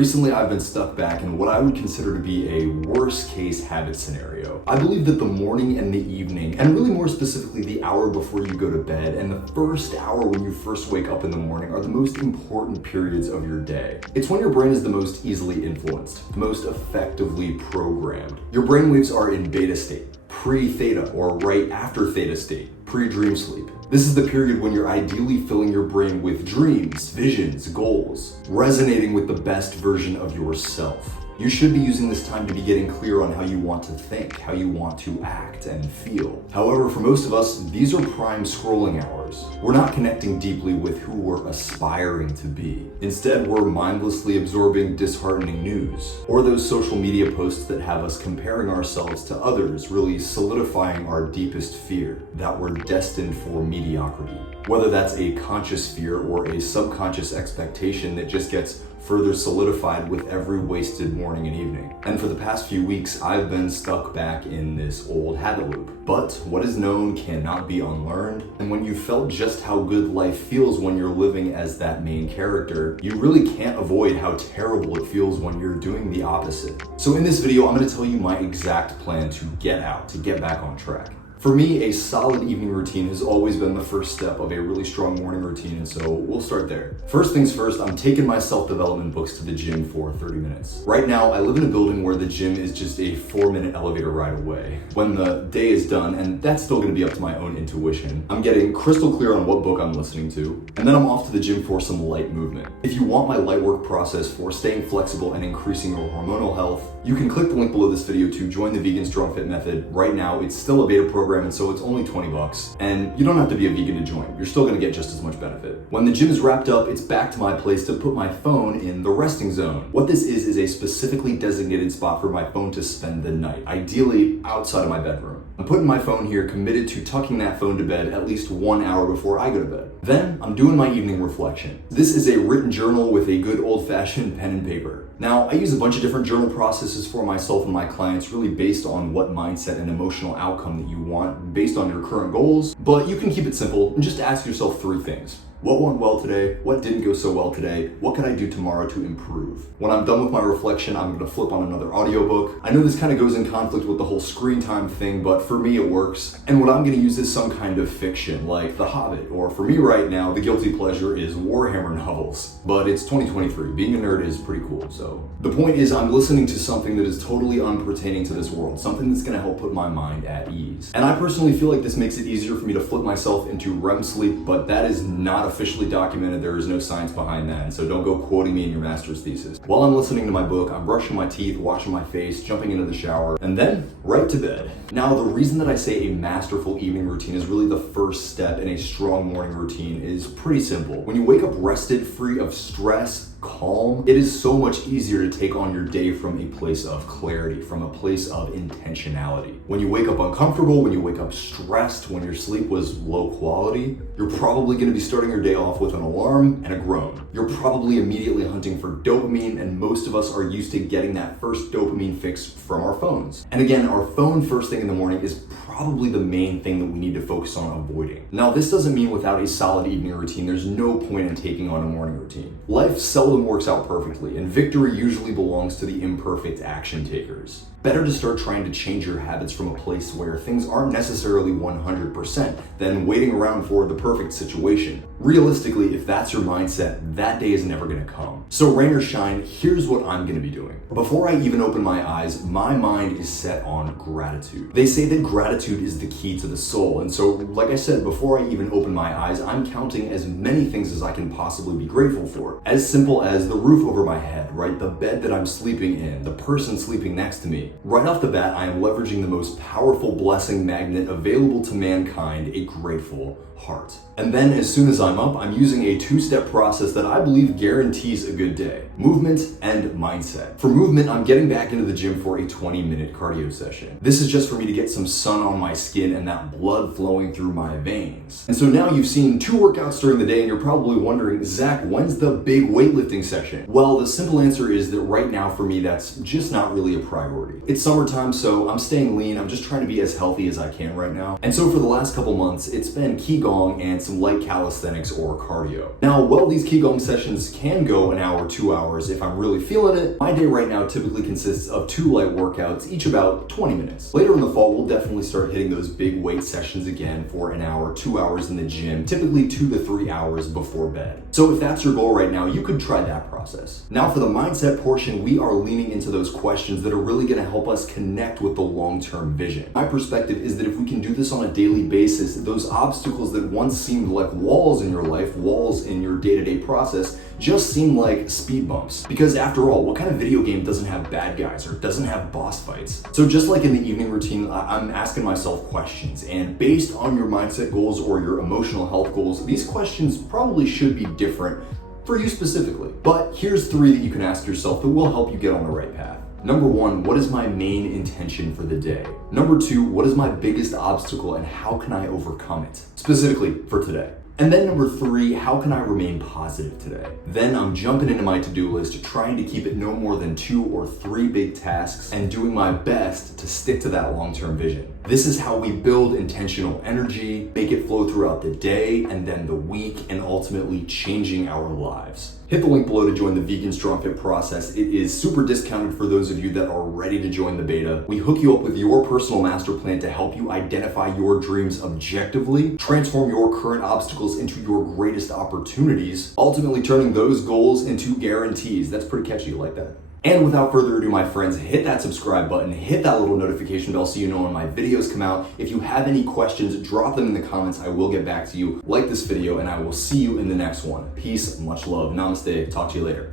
Recently, I've been stuck back in what I would consider to be a worst case habit scenario. I believe that the morning and the evening, and really more specifically the hour before you go to bed and the first hour when you first wake up in the morning are the most important periods of your day. It's when your brain is the most easily influenced, the most effectively programmed. Your brainwaves are in beta state, pre-theta, or right after theta state, pre-dream sleep. This is the period when you're ideally filling your brain with dreams, visions, goals, resonating with the best version of yourself. You should be using this time to be getting clear on how you want to think, how you want to act and feel. However, for most of us, these are prime scrolling hours. We're not connecting deeply with who we're aspiring to be. Instead, we're mindlessly absorbing disheartening news, or those social media posts that have us comparing ourselves to others, really solidifying our deepest fear, that we're destined for mediocrity. Whether that's a conscious fear or a subconscious expectation that just gets further solidified with every wasted morning and evening. And for the past few weeks, I've been stuck back in this old habit loop. But what is known cannot be unlearned. And when you felt just how good life feels when you're living as that main character, you really can't avoid how terrible it feels when you're doing the opposite. So in this video, I'm going to tell you my exact plan to get out, to get back on track. For me, a solid evening routine has always been the first step of a really strong morning routine, and so we'll start there. First things first, I'm taking my self-development books to the gym for 30 minutes. Right now, I live in a building where the gym is just a 4-minute elevator ride away. When the day is done, and that's still gonna be up to my own intuition, I'm getting crystal clear on what book I'm listening to, and then I'm off to the gym for some light movement. If you want my light work process for staying flexible and increasing your hormonal health, you can click the link below this video to join the Vegan Strong Fit Method. Right now, it's still a beta program, and so it's only 20 bucks. And you don't have to be a vegan to join. You're still gonna get just as much benefit. When the gym is wrapped up, it's back to my place to put my phone in the resting zone. What this is a specifically designated spot for my phone to spend the night, ideally outside of my bedroom. I'm putting my phone here, committed to tucking that phone to bed at least 1 hour before I go to bed. Then I'm doing my evening reflection. This is a written journal with a good old-fashioned pen and paper. Now, I use a bunch of different journal processes for myself and my clients, really based on what mindset and emotional outcome that you want, based on your current goals, but you can keep it simple and just ask yourself 3 things. What went well today? What didn't go so well today? What can I do tomorrow to improve? When I'm done with my reflection, I'm gonna flip on another audiobook. I know this kind of goes in conflict with the whole screen time thing, but for me it works. And what I'm gonna use is some kind of fiction, like The Hobbit, or for me right now, the guilty pleasure is Warhammer novels. But it's 2023, being a nerd is pretty cool, so. The point is I'm listening to something that is totally unpertaining to this world, something that's gonna help put my mind at ease. And I personally feel like this makes it easier for me to flip myself into REM sleep, but that is not officially documented. There is no science behind that, and so don't go quoting me in your master's thesis. While I'm listening to my book, I'm brushing my teeth, washing my face, jumping into the shower, and then right to bed. Now, the reason that I say a masterful evening routine is really the first step in a strong morning routine is pretty simple. When you wake up rested, free of stress, calm, it is so much easier to take on your day from a place of clarity, from a place of intentionality. When you wake up uncomfortable, when you wake up stressed, when your sleep was low quality, you're probably going to be starting your day off with an alarm and a groan. You're probably immediately hunting for dopamine, and most of us are used to getting that first dopamine fix from our phones. And again, our phone first thing in the morning is probably the main thing that we need to focus on avoiding. Now, this doesn't mean without a solid evening routine, there's no point in taking on a morning routine. Life seldom works out perfectly, and victory usually belongs to the imperfect action takers. Better to start trying to change your habits from a place where things aren't necessarily 100% than waiting around for the perfect situation. Realistically, if that's your mindset, that day is never gonna come. So rain or shine, here's what I'm gonna be doing. Before I even open my eyes, my mind is set on gratitude. They say that gratitude is the key to the soul, and so like I said, before I even open my eyes, I'm counting as many things as I can possibly be grateful for. As simple as the roof over my head, right? The bed that I'm sleeping in, the person sleeping next to me. Right off the bat, I am leveraging the most powerful blessing magnet available to mankind, a grateful heart. And then as soon as I'm up, I'm using a 2-step process that I believe guarantees a good day: movement and mindset. For movement, I'm getting back into the gym for a 20-minute cardio session. This is just for me to get some sun on my skin and that blood flowing through my veins. And so now you've seen 2 workouts during the day, and you're probably wondering, Zach, when's the big weightlifting session? Well, the simple answer is that right now for me, that's just not really a priority. It's summertime, so I'm staying lean. I'm just trying to be as healthy as I can right now. And so for the last couple months, it's been Qigong Qigong and some light calisthenics or cardio. Now, while these Qigong sessions can go an hour, 2 hours if I'm really feeling it, my day right now typically consists of 2 light workouts, each about 20 minutes. Later in the fall, we'll definitely start hitting those big weight sessions again for an hour, 2 hours in the gym, typically 2 to 3 hours before bed. So if that's your goal right now, you could try that process. Now for the mindset portion, we are leaning into those questions that are really gonna help us connect with the long-term vision. My perspective is that if we can do this on a daily basis, those obstacles that once seemed like walls in your life, walls in your day-to-day process, just seem like speed bumps. Because after all, what kind of video game doesn't have bad guys or doesn't have boss fights? So just like in the evening routine, I'm asking myself questions, and based on your mindset goals or your emotional health goals, these questions probably should be different for you specifically. But here's 3 that you can ask yourself that will help you get on the right path. Number 1, what is my main intention for the day? Number 2, what is my biggest obstacle and how can I overcome it? Specifically for today. And then number 3, how can I remain positive today? Then I'm jumping into my to-do list, trying to keep it no more than 2 or 3 big tasks and doing my best to stick to that long-term vision. This is how we build intentional energy, make it flow throughout the day and then the week, and ultimately changing our lives. Hit the link below to join the Vegan Strong Fit process. It is super discounted for those of you that are ready to join the beta. We hook you up with your personal master plan to help you identify your dreams objectively, transform your current obstacles into your greatest opportunities, ultimately turning those goals into guarantees. That's pretty catchy, you like that? And without further ado, my friends, hit that subscribe button, hit that little notification bell so you know when my videos come out. If you have any questions, drop them in the comments. I will get back to you. Like this video, and I will see you in the next one. Peace, much love, namaste, talk to you later.